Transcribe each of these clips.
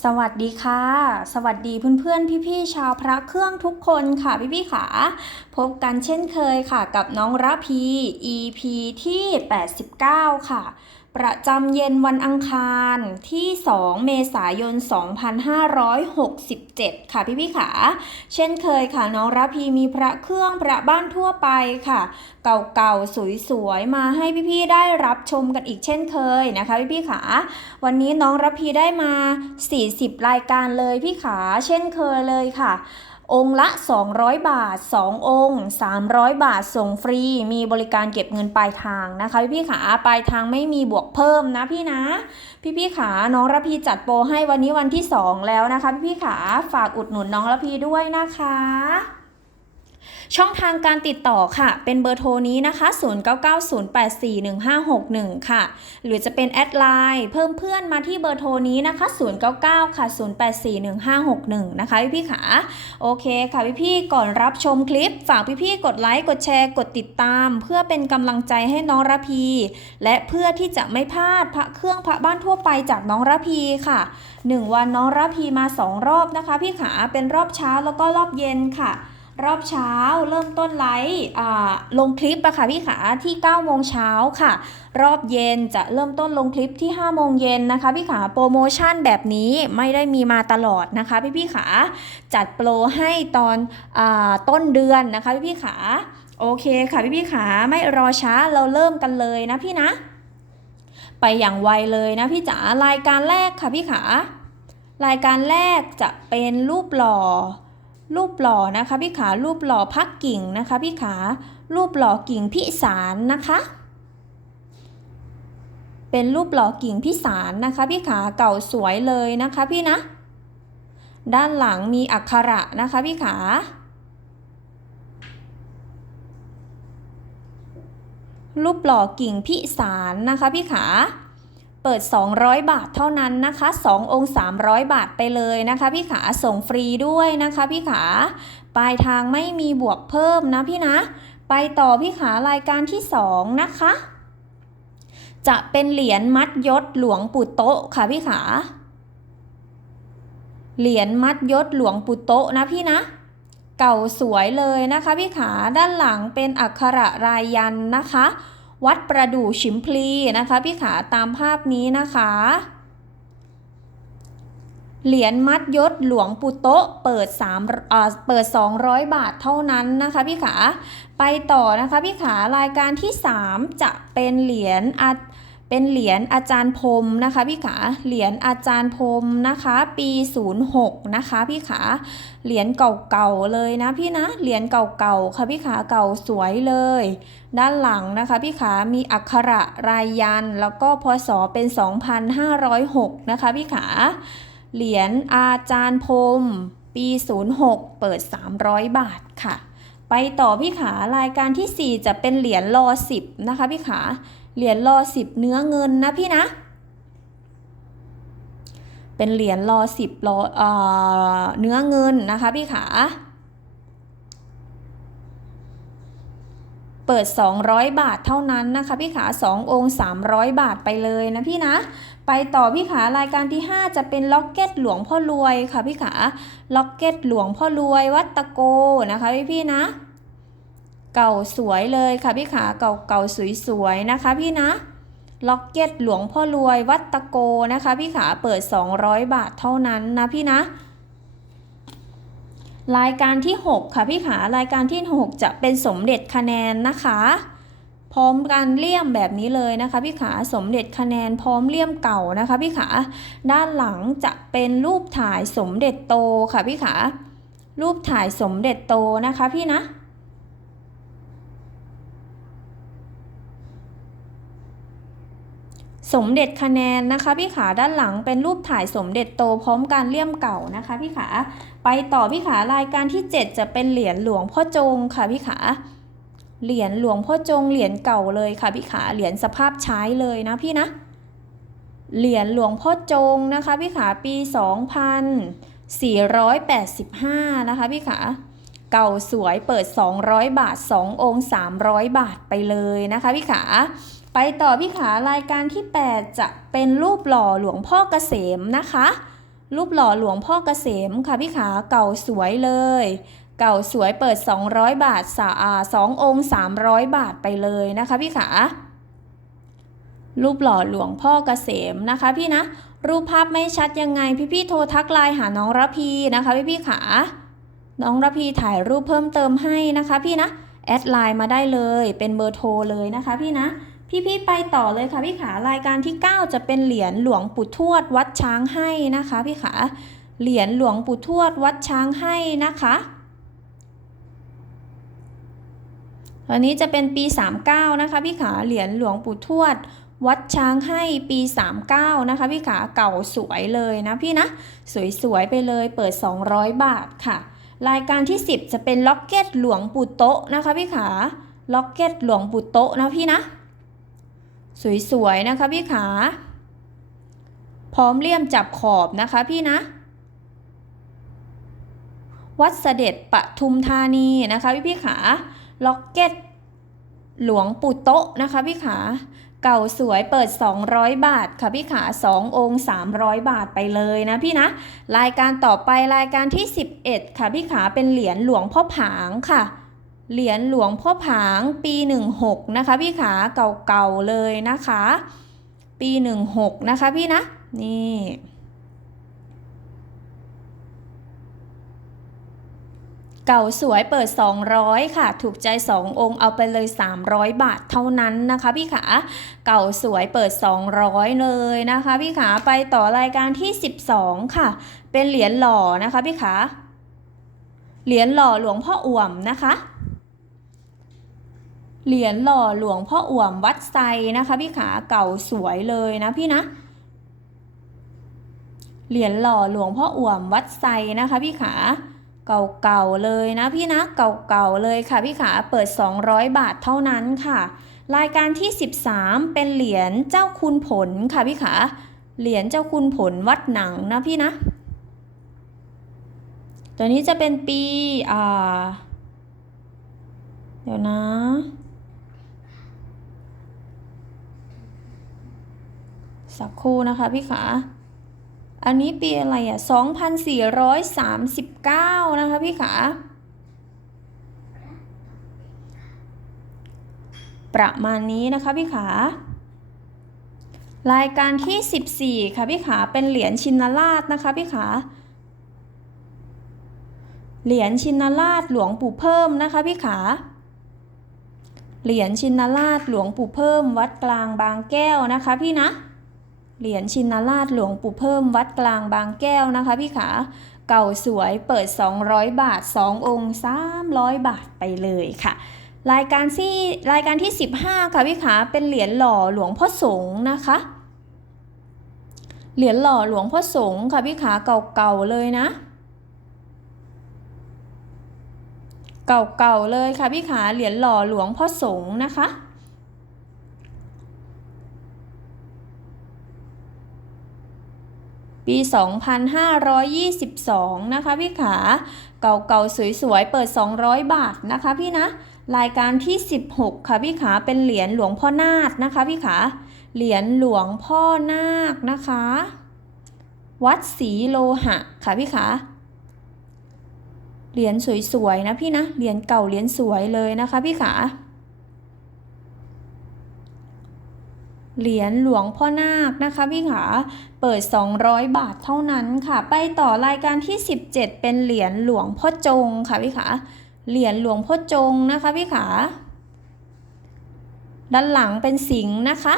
สวัสดีค่ะ สวัสดีเพื่อนๆ พี่ๆ ชาวพระเครื่องทุกคนค่ะพี่ๆขาพบกันเช่นเคยค่ะกับน้องระพี EP ที่ 89 ค่ะ ประจำเย็นวันอังคารที่ 2 เมษายน 2567 ค่ะพี่ๆขา เช่นเคยค่ะน้องระพีมีพระเครื่องพระบ้านทั่วไปค่ะ เก่าๆ สวยๆ มาให้พี่ๆได้รับชมกันอีกเช่นเคยนะคะพี่ๆขา วันนี้น้องระพีได้มา 40 รายการเลยพี่ขา เช่นเคยเลยค่ะ องค์ละ 200 บาท 2 องค์ 300 บาทส่งฟรี มีบริการเก็บเงินปลายทางนะคะ พี่ๆขาปลายทางไม่มีบวกเพิ่มนะพี่นะ พี่พี่ขาน้องระพีจัดโปรให้วันนี้วันที่ 2 แล้วนะคะ พี่พี่ขาฝากอุดหนุนน้องระพีด้วยนะคะ ช่องทางการติดต่อค่ะ เป็นเบอร์โทรนี้นะคะ 0990841561 ค่ะ หรือจะเป็นแอดไลน์เพิ่มเพื่อนมาที่เบอร์โทรนี้นะคะ 099 ค่ะ 084151นะคะพี่พี่ขาโอเคค่ะพี่พี่ก่อนรับชมคลิป ฝากพี่พี่กดไลค์กดแชร์กดติดตาม เพื่อเป็นกำลังใจให้น้องระพี และเพื่อที่จะไม่พลาดพระเครื่องพระบ้านทั่วไปจากน้องระพีค่ะ 1 วันน้องระพีมา 2 รอบนะคะ พี่ขาเป็นรอบเช้าแล้วก็รอบเย็นค่ะ รอบเช้าเริ่มต้นไลฟ์ลงคลิปอะค่ะพี่ขาที่9โมงเช้าค่ะ รอบเย็นจะเริ่มต้นลงคลิปที่5โมงเย็นนะคะพี่ขาโปรโมชั่นแบบนี้ไม่ได้มีมาตลอดนะคะพี่พี่ขาจัดโปรให้ตอนอต้นเดือนนะคะพี่พี่ขาโอเคค่ะพี่พี่ขาไม่รอช้าเราเริ่มกันเลยนะพี่นะ ไปอย่างไวเลยนะพี่จ๋ารายการแรกค่ะพี่ขารายการแรกจะเป็นรูปหล่อ รูปหล่อนะคะพี่ขารูปหล่อพักกิ่งนะคะพี่ขารูปหล่อกิ่งพิสารนะคะ เป็นรูปหล่อกิ่งพิสารนะคะพี่ขาเก่าสวยเลยนะคะพี่นะ ด้านหลังมีอักขระนะคะพี่ขารูปหล่อกิ่งพิสารนะคะพี่ขา เปิด 200 บาทเท่านั้นนะคะ2องค์300 บาทไปเลยนะคะ พี่ขาส่งฟรีด้วยนะคะพี่ขาปลายทางไม่มีบวกเพิ่มนะพี่นะ ไปต่อพี่ขารายการที่ 2 นะคะ จะเป็นเหรียญมัดยศหลวงปู่โตะค่ะพี่ขาเหรียญมัดยศหลวงปู่โตะนะพี่นะ เก่าสวยเลยนะคะพี่ขาด้านหลังเป็นอักขระรายยันนะคะ วัดประดู่ฉิมพลีนะคะพี่ขาตามภาพนี้นะคะ เหรียญมัดยศหลวงปู่โตะเปิด3เอ่อเปิด 200 บาทเท่านั้นนะคะพี่ขา ไปต่อนะคะพี่ขารายการที่ 3 จะเป็นเหรียญอา เป็นเหรียญอาจารย์พรมนะคะพี่ขา เหรียญอาจารย์พรมนะคะ ปี 06 นะคะพี่ขา เหรียญเก่าๆเลยนะพี่นะ เหรียญเก่าๆค่ะพี่ขาเก่าสวยเลย ด้านหลังนะคะพี่ขา มีอักขระรายยัน แล้วก็พศเป็น 2,506 นะคะพี่ขา เหรียญอาจารย์พรมปี 06 เปิด 300 บาทค่ะ ไปต่อพี่ขารายการที่ 4 จะเป็นเหรียญรอ10 นะคะพี่ขา เหรียญรอ10เนื้อเงินนะพี่นะ เป็นเหรียญรอ10รอเอ่อเนื้อเงินนะคะพี่ขา เปิด 200 บาทเท่านั้นนะคะพี่ขา2องค์ 300 บาทไปเลยนะพี่นะ ไปต่อพี่ขารายการที่ 5 จะเป็นล็อกเก็ตหลวงพ่อรวยค่ะพี่ขา ล็อกเก็ตหลวงพ่อรวยวัดตะโกนะคะพี่พี่ๆนะ เก่าสวยเลยค่ะพี่ขาเก่าเก่าสวยๆนะคะพี่นะล็อกเก็ตหลวงพ่อรวยวัดตะโกนะคะ พี่ขาเปิด 200 บาทเท่านั้นนะพี่นะ รายการที่ 6 ค่ะพี่ขารายการที่ 6 จะเป็นสมเด็จคะแนนนะคะ พร้อมการเลี่ยมแบบนี้เลยนะคะ พี่ขาสมเด็จคะแนนพร้อมเลี่ยมเก่านะคะ พี่ขาด้านหลังจะเป็นรูปถ่ายสมเด็จโตค่ะพี่ขารูปถ่ายสมเด็จโตนะคะพี่นะ สมเด็จคะแนนนะคะพี่ขาด้านหลังเป็นรูปถ่ายสมเด็จโตพร้อมการเลี่ยมเก่านะคะพี่ขาไปต่อพี่ขารายการที่ 7 จะเป็นเหรียญหลวงพ่อจงค่ะพี่ขาเหรียญหลวงพ่อจงเหรียญเก่าเลยค่ะพี่ขาเหรียญสภาพใช้เลยนะพี่นะ เหรียญหลวงพ่อจงนะคะพี่ขาปี 2485 นะคะพี่ขาเก่าสวยเปิด 200 บาท 2 องค์ 300 บาทไปเลยนะคะพี่ขา ไปต่อพี่ขารายการที่ 8 จะเป็นรูปหล่อหลวงพ่อเกษมนะคะ รูปหล่อหลวงพ่อเกษมค่ะพี่ขาเก่าสวยเลย เก่าสวยเปิด 200 บาทสาอาสององค์ 300 บาทไปเลยนะคะพี่ขารูปหล่อหลวงพ่อเกษมนะคะพี่นะ รูปภาพไม่ชัดยังไงพี่ๆโทรทักไลน์หาน้องระพีนะคะพี่ๆขาน้องระพีถ่ายรูปเพิ่มเติมให้นะคะพี่นะ แอดไลน์มาได้เลยเป็นเบอร์โทรเลยนะคะพี่นะ พี่ๆไปต่อเลยค่ะพี่ขารายการที่ 9 จะเป็นเหรียญหลวงปู่ทวดวัดช้างให้นะคะพี่ขาเหรียญหลวงปู่ทวดวัดช้างให้นะคะอันนี้จะเป็นปี 39 นะคะพี่ขาเหรียญหลวงปู่ทวด วัดช้างให้ปี 39 นะคะพี่ขาเก่าสวยเลยนะพี่นะ สวยๆไปเลยเปิด 200 บาทค่ะ รายการที่ 10 จะเป็นล็อกเก็ตหลวงปู่โตะนะคะพี่ขาล็อกเก็ตหลวงปู่โตะนะพี่นะ สวยๆนะคะพี่ขา พร้อมเลี่ยมจับขอบนะคะพี่นะ วัดเสด็จปทุมธานีนะคะพี่พี่ขา ล็อกเก็ต หลวงปู่โตะนะคะพี่ขา เก่าสวยเปิด 200 บาทค่ะพี่ขา 2 องค์ 300 บาทไปเลยนะพี่นะ รายการต่อไปรายการที่ 11 ค่ะพี่ขาเป็นเหรียญหลวงพ่อผางค่ะ เหรียญหลวงพ่อผางปี 16 นะคะ พี่ขาเก่าๆเลยนะคะ ปี 16 นะคะพี่นะ นี่เก่าสวยเปิด 200 ค่ะ ถูกใจ 2 องค์เอาไปเลย 300 บาทเท่านั้นนะคะ พี่ขาเก่าสวยเปิด 200 เลยนะคะ พี่ขาไปต่อรายการที่ 12 ค่ะ เป็นเหรียญหล่อนะคะ พี่ขาเหรียญหล่อหลวงพ่ออ่วมนะคะ เหรียญหล่อหลวงพ่ออ่วมวัดไซนะคะพี่ขาเก่าสวยเลยนะพี่นะ เหรียญหล่อหลวงพ่ออ่วมวัดไซนะคะพี่ขาเก่าๆเลยนะพี่นะเก่าๆเลยค่ะพี่ขาเปิด 200 บาทเท่านั้นค่ะ รายการที่ 13 เป็นเหรียญเจ้าคุณผลค่ะพี่ขาเหรียญเจ้าคุณผลวัดหนังนะพี่นะ ตัวนี้จะเป็นปีอ่าเดี๋ยวนะ สักครู่นะคะพี่ขา อันนี้ปีอะไรอะ2,439นะคะพี่ขา ประมาณนี้นะคะพี่ขารายการที่ 14 ค่ะพี่ขา เป็นเหรียญชินราชนะคะพี่ขา เหรียญชินราชหลวงปู่เพิ่มนะคะพี่ขา เหรียญชินราชหลวงปู่เพิ่ม วัดกลางบางแก้วนะคะพี่นะ เหรียญชินราชหลวงปู่เพิ่มวัดกลางบางแก้วนะคะพี่ขาเก่าสวยเปิด 200 บาท 2 องค์ 300 บาทไปเลยค่ะ รายการที่รายการที่ 15 ค่ะพี่ขาเป็นเหรียญหล่อหลวงพ่อสงฆ์นะคะ เหรียญหล่อหลวงพ่อสงฆ์ค่ะพี่ขาเก่าๆเลยนะเก่าๆเลยค่ะพี่ขาเหรียญหล่อหลวงพ่อสงฆ์นะคะ ปี 2522 นะคะพี่ขา เก่าๆ สวยๆ เปิด 200 บาทนะคะพี่นะ รายการที่ 16 ค่ะพี่ขา เป็นเหรียญหลวงพ่อนาคนะคะพี่ขา เหรียญหลวงพ่อนาคนะคะ วัดศรีโลหะค่ะพี่ขาเหรียญสวยๆนะพี่นะ เหรียญเก่าเหรียญสวยเลยนะคะพี่ขา เหรียญหลวงพ่อนาคนะคะพี่ขาเปิด 200 บาทเท่านั้นค่ะ ไปต่อรายการที่ 17 เป็นเหรียญหลวงพ่อจงค่ะพี่ขาเหรียญหลวงพ่อจงนะคะพี่ขาด้านหลังเป็นสิงห์นะคะ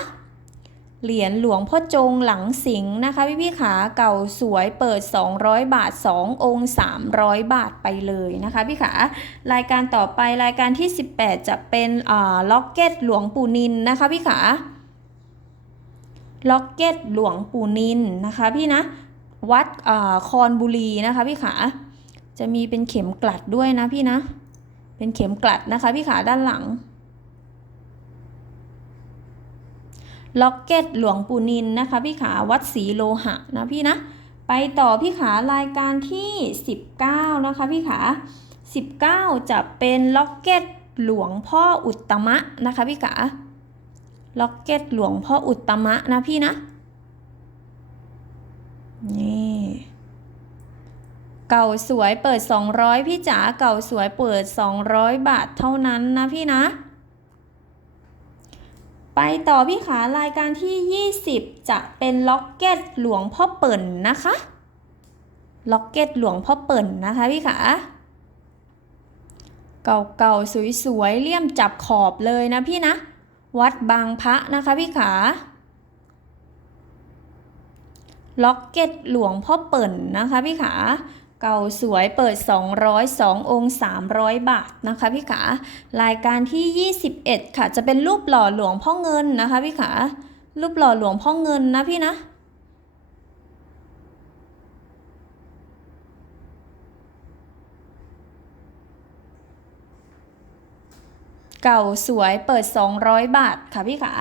เหรียญหลวงพ่อจงหลังสิงห์นะคะพี่พี่ขาเก่าสวยเปิด 200 บาท 2 องค์ 300 บาทไปเลยนะคะพี่ขารายการต่อไปรายการที่ 18 จะเป็นล็อกเก็ตหลวงปู่นินนะคะพี่ขา ล็อกเก็ตหลวงปู่นินนะคะพี่นะ วัดอคอนบุรีนะคะพี่ขา จะมีเป็นเข็มกลัดด้วยนะพี่นะ เป็นเข็มกลัดนะคะพี่ขาด้านหลัง ล็อกเก็ตหลวงปู่นินนะคะพี่ขาวัดศรีโลหะนะพี่นะ ไปต่อพี่ขารายการที่ 19 นะคะพี่ขา 19 จะเป็นล็อกเก็ตหลวงพ่ออุตตมะนะคะพี่ขา ล็อกเก็ตหลวงพ่ออุตตมะนะพี่นะ นี่ เก่าสวยเปิด 200 พี่จ๋าเก่าสวยเปิด 200 บาทเท่านั้นนะพี่นะ ไปต่อพี่ขารายการที่ 20 จะเป็นล็อกเก็ตหลวงพ่อเปิ่นนะคะ ล็อกเก็ตหลวงพ่อเปิ่นนะคะพี่ขาเก่าๆ สวยๆเลี่ยมจับขอบเลยนะพี่นะ วัดบางพระนะคะพี่ขา ล็อกเก็ตหลวงพ่อเปิ่นนะคะพี่ขา เก่าสวยเปิด 202 องค์ 300 บาทนะคะพี่ขารายการที่ 21 ค่ะ จะเป็นรูปหล่อหลวงพ่อเงินนะคะพี่ขา รูปหล่อหลวงพ่อเงินนะพี่นะ เก่าสวยเปิด 200 บาทค่ะพี่ขา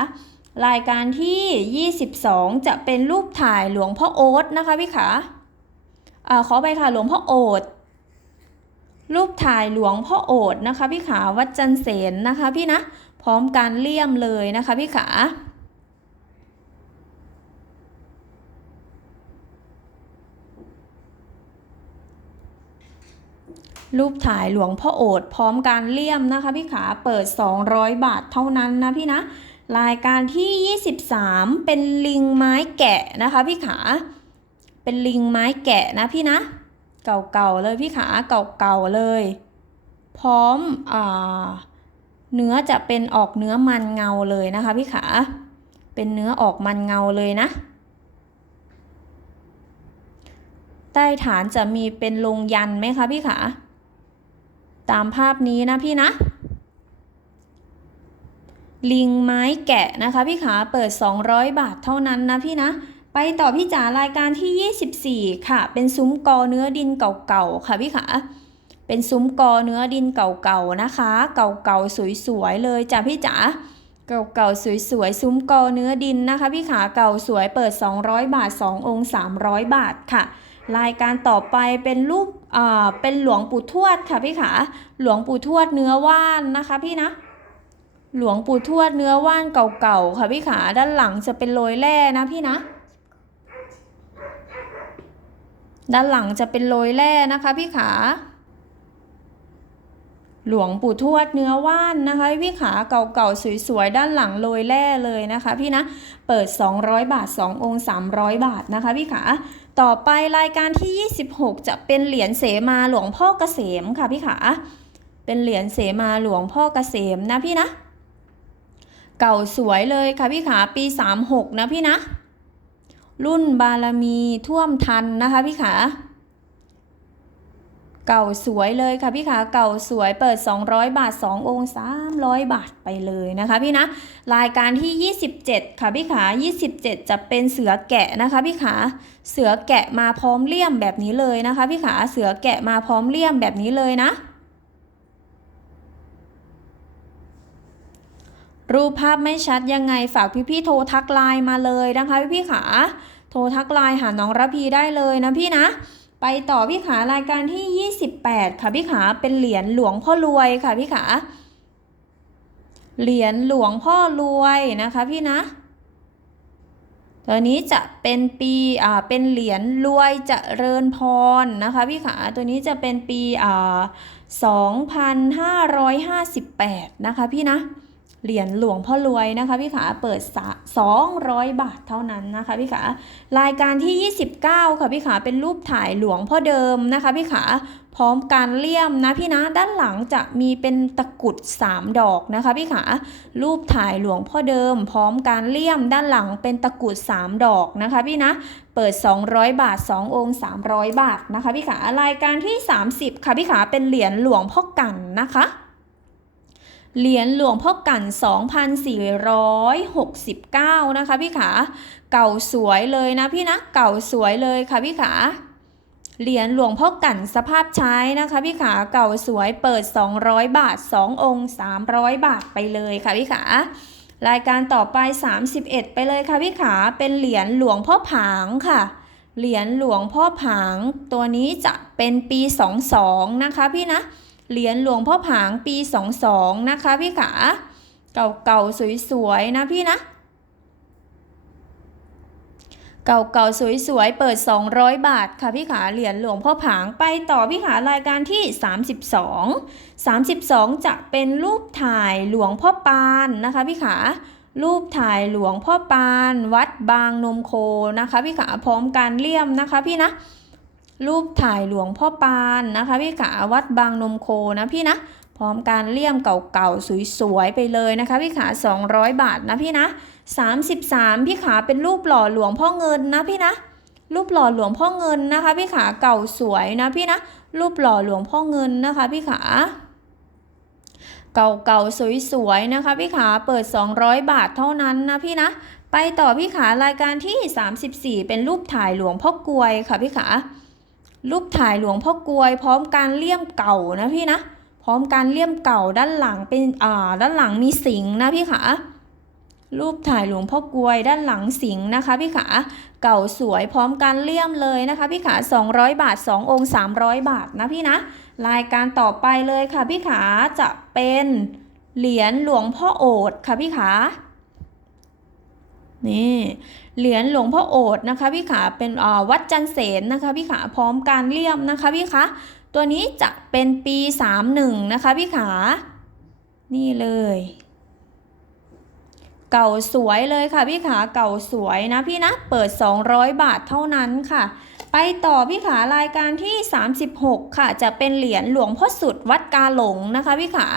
รายการที่ 22 จะเป็นรูปถ่ายหลวงพ่อโอ๊ตนะคะพี่ขาอาขอไปค่ะหลวงพ่อโอ๊ดรูปถ่ายหลวงพ่อโอ๊ดนะคะพี่ขาวัดจันเสนนะคะพี่นะ พร้อมการเลี่ยมเลยนะคะพี่ขา รูปถ่ายหลวงพ่อโอดพร้อมการเลี่ยมนะคะพี่ขาเปิด 200 บาทเท่านั้นนะพี่นะ รายการที่ 23 เป็นลิงไม้แกะนะคะพี่ขา เป็นลิงไม้แกะนะพี่นะ เก่าๆเลยพี่ขาเก่าๆเลย พร้อมอ่าเนื้อจะเป็นออกเนื้อมันเงาเลยนะคะพี่ขา เป็นเนื้อออกมันเงาเลยนะ ใต้ฐานจะมีเป็นลงยันไหมคะพี่ขา ตามภาพนี้นะพี่นะ ลิงไม้แกะนะคะพี่ขาเปิด 200 บาทเท่านั้นนะพี่นะ ไปต่อพี่จ๋ารายการที่ 24 ค่ะ เป็นซุ้มกอเนื้อดินเก่าๆค่ะพี่ขาเป็นซุ้มกอเนื้อดินเก่าๆนะคะ เก่าๆสวยๆเลยจ้ะพี่จ๋าเก่าๆสวยๆ ซุ้มกอเนื้อดินนะคะ พี่ขาเก่าสวยเปิด 200 บาท 2 องค์ 300 บาทค่ะ รายการต่อไปเป็นรูปอ่าเป็นหลวงปู่ทวดค่ะพี่ขาหลวงปู่ทวดเนื้อว่านนะคะพี่นะ หลวงปู่ทวดเนื้อว่านเก่าๆค่ะพี่ขาด้านหลังจะเป็นโรยแร่นะพี่นะ ด้านหลังจะเป็นโรยแร่นะคะพี่ขา หลวงปู่ทวดเนื้อว่านนะคะพี่ขาเก่าๆสวยๆด้านหลังโรยแร่เลยนะคะ พี่นะเปิด 200 บาท 2 องค์ 300 บาทนะคะพี่ขาต่อไปรายการที่ 26 จะเป็นเหรียญเสมาหลวงพ่อเกษมค่ะพี่ขาเป็นเหรียญเสมาหลวงพ่อเกษมนะพี่นะ เก่าสวยเลยค่ะพี่ขาปี 36 นะพี่นะ รุ่นบารมีท่วมทันนะคะพี่ขา เก่าสวยเลยค่ะพี่ขาเก่าสวยเปิด 200 บาท 2 องค์ 300 บาทไปเลยนะคะพี่นะรายการที่ 27 ค่ะพี่ขา 27 จะเป็นเสือแกะนะคะพี่ขาเสือแกะมาพร้อมเลี่ยมแบบนี้เลยนะคะพี่ขาเสือแกะมาพร้อมเลี่ยมแบบนี้เลยนะ รูปภาพไม่ชัดยังไงฝากพี่ๆโทรทักไลน์มาเลยนะคะพี่ๆขาโทรทักไลน์หาน้องระพีได้เลยนะพี่นะ ไปต่อพี่ขารายการที่ 28 ค่ะพี่ขาเป็นเหรียญหลวงพ่อรวยค่ะพี่ขาเหรียญหลวงพ่อรวยนะคะพี่นะ ตัวนี้จะเป็นปีอ่าเป็นเหรียญรวยจเจริญพรนะคะพี่ขาตัวนี้จะเป็นปีอ่า2,558 นะคะพี่นะ เหรียญหลวงพ่อรวยนะคะพี่ขาเปิด 200 บาทเท่านั้นนะคะพี่ขารายการที่ 29 ค่ะพี่ขาเป็นรูปถ่ายหลวงพ่อเดิมนะคะพี่ขาพร้อมการเลี่ยมนะพี่นะด้านหลังจะมีเป็นตะกรุด 3 ดอกนะคะพี่ขารูปถ่ายหลวงพ่อเดิม พร้อมการเลี่ยมด้านหลังเป็นตะกรุด 3 ดอกนะคะพี่นะเปิด 200 บาท 2 องค์ 300 บาทนะคะพี่ขารายการที่ 30 ค่ะพี่ขาเป็นเหรียญหลวงพ่อกันนะคะ เหรียญหลวงพ่อกัน2,469 นะคะพี่ขา เก่าสวยเลยนะพี่นะ เก่าสวยเลยค่ะพี่ขา เหรียญหลวงพ่อกันสภาพใช้นะคะพี่ขา เก่าสวยเปิด 200 บาท 2 องค์ 300 บาทไปเลยค่ะพี่ขารายการต่อไป 31 ไปเลยค่ะพี่ขา เป็นเหรียญหลวงพ่อผางค่ะ เหรียญหลวงพ่อผาง ตัวนี้จะเป็นปี 22 นะคะพี่นะ เหรียญหลวงพ่อผางปี 22 นะคะพี่ขาเก่าๆสวยๆนะพี่นะ เก่าๆสวยๆเปิด 200 บาทค่ะพี่ขาเหรียญหลวงพ่อผางไปต่อพี่ขารายการที่ 32 32 จะเป็นรูปถ่ายหลวงพ่อปานนะคะพี่ขารูปถ่ายหลวงพ่อปาน วัดบางนมโคนะคะพี่ขาพร้อมการเลี่ยมนะคะพี่นะ รูปถ่ายหลวงพ่อปานนะคะพี่ขาวัดบางนมโคนะพี่นะพร้อมการเลี่ยมเก่าๆสวยๆไปเลยนะคะพี่ขา 200 บาทนะพี่นะ 33 พี่ขาเป็นรูปหล่อหลวงพ่อเงินนะพี่นะ รูปหล่อหลวงพ่อเงินนะคะ พี่ขาเก่าสวยนะพี่นะ รูปหล่อหลวงพ่อเงินนะคะ พี่ขาเก่าๆสวยๆนะคะ พี่ขาเปิด 200 บาทเท่านั้นนะพี่นะ ไปต่อพี่ขารายการที่ 34 เป็นรูปถ่ายหลวงพ่อกลวยค่ะพี่ขา รูปถ่ายหลวงพ่อกลวย พร้อมการเลี่ยมเก่านะพี่นะ พร้อมการเลี่ยมเก่าด้านหลังเป็นอ่าด้านหลังมีสิงนะพี่ขารูปถ่ายหลวงพ่อกลวยด้านหลังสิงนะคะพี่ขาเก่าสวยพร้อมการเลี่ยมเลยนะคะพี่ขา200 บาท 2 องค์ 300 บาทนะพี่นะ รายการต่อไปเลยค่ะพี่ขาจะเป็นเหรียญหลวงพ่อโอดค่ะพี่ขา นี่เหรียญหลวงพ่อโอดนะคะพี่ขาเป็นวัดจันเสนนะคะพี่ขาพร้อมการเลี่ยมนะคะพี่ขาตัวนี้จะเป็นปี 31 นะคะพี่ขา นี่เลย เก่าสวยเลยค่ะพี่ขาเก่าสวยนะพี่นะ เปิด 200 บาทเท่านั้นค่ะ ไปต่อพี่ขารายการที่ 36 ค่ะ จะเป็นเหรียญหลวงพ่อสุดวัดกาหลงนะคะพี่ขา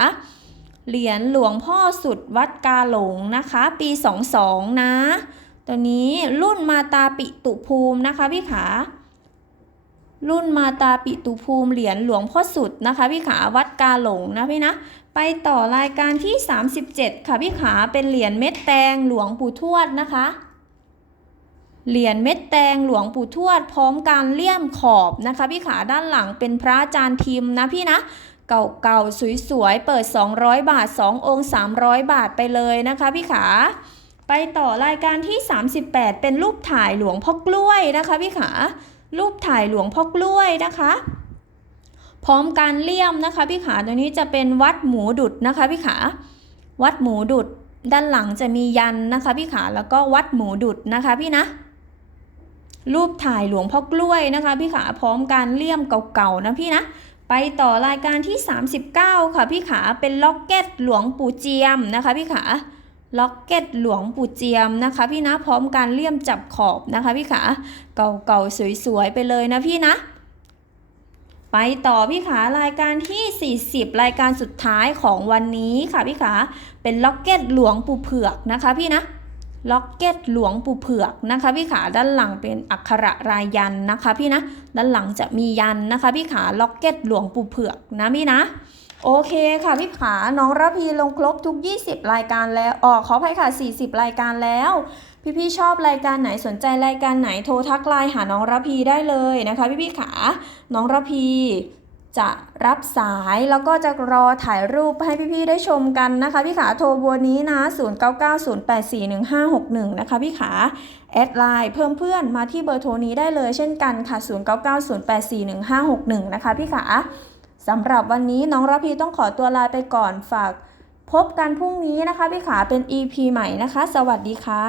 เหรียญหลวงพ่อสุดวัดกาหลงนะคะ ปี 22 นะ ตัวนี้รุ่นมาตาปิตุภูมินะคะพี่ขา รุ่นมาตาปิตุภูมิเหรียญหลวงพ่อสุดนะคะพี่ขาวัดกาหลงนะพี่นะ ไปต่อรายการที่ 37 ค่ะพี่ขาเป็นเหรียญเม็ดแตงหลวงปู่ทวดนะคะเหรียญเม็ดแตงหลวงปู่ทวด พร้อมการเลี่ยมขอบนะคะ พี่ขาด้านหลังเป็นพระอาจารย์ทิมนะพี่นะ เก่าๆ สวยๆ เปิด 200 บาท 2 องค์ 300 บาทไปเลยนะคะพี่ขา ไปต่อรายการที่ 38 เป็นรูปถ่ายหลวงพ่อกล้วยนะคะพี่ขา รูปถ่ายหลวงพ่อกล้วยนะคะ พร้อมการเลี่ยมนะคะพี่ขา ตัวนี้จะเป็นวัดหมูดุดนะคะพี่ขา วัดหมูดุดด้านหลังจะมียันนะคะพี่ขาแล้วก็วัดหมูดุดนะคะพี่นะ รูปถ่ายหลวงพ่อกล้วยนะคะพี่ขาพร้อมการเลี่ยมเก่าๆนะพี่นะ ไปต่อรายการที่ 39 ค่ะพี่ขาเป็นล็อกเก็ตหลวงปู่เจียมนะคะพี่ขาล็อกเก็ตหลวงปู่เจียมนะคะ พี่นะพร้อมการเลี่ยมจับขอบนะคะพี่ขาเก่าๆสวยๆไปเลยนะพี่นะ ไปต่อพี่ขารายการที่ 40 รายการสุดท้ายของวันนี้ค่ะพี่ขาเป็นล็อกเก็ตหลวงปู่เผือกนะคะพี่นะ ล็อกเก็ตหลวงปู่เผือกนะคะพี่ขาด้านหลังเป็นอักขระรายยันนะคะพี่นะ ด้านหลังจะมียันนะคะพี่ขาล็อกเก็ตหลวงปู่เผือกนะพี่นะโอเคค่ะพี่ขาน้องระพีลงครบทุก 20 รายการแล้วอ๋อขออภัยค่ะ 40 รายการแล้ว พี่ๆชอบรายการไหนสนใจรายการไหนโทรทักไลน์หาน้องระพีได้เลยนะคะ พี่ๆขาน้องระพี จะรับสายแล้วก็จะรอถ่ายรูปให้พี่ๆได้ชมกันนะคะ พี่ขาโทรบัวนี้นะ 0990841561 นะคะพี่ขาแอดไลน์เพิ่มเพื่อนมาที่เบอร์โทรนี้ได้เลยเช่นกันค่ะ 0990841561 นะคะพี่ขาสำหรับวันนี้น้องระพีต้องขอตัวลาไปก่อนฝาก พบกันพรุ่งนี้นะคะพี่ขาเป็น EP ใหม่นะคะ สวัสดีค่ะ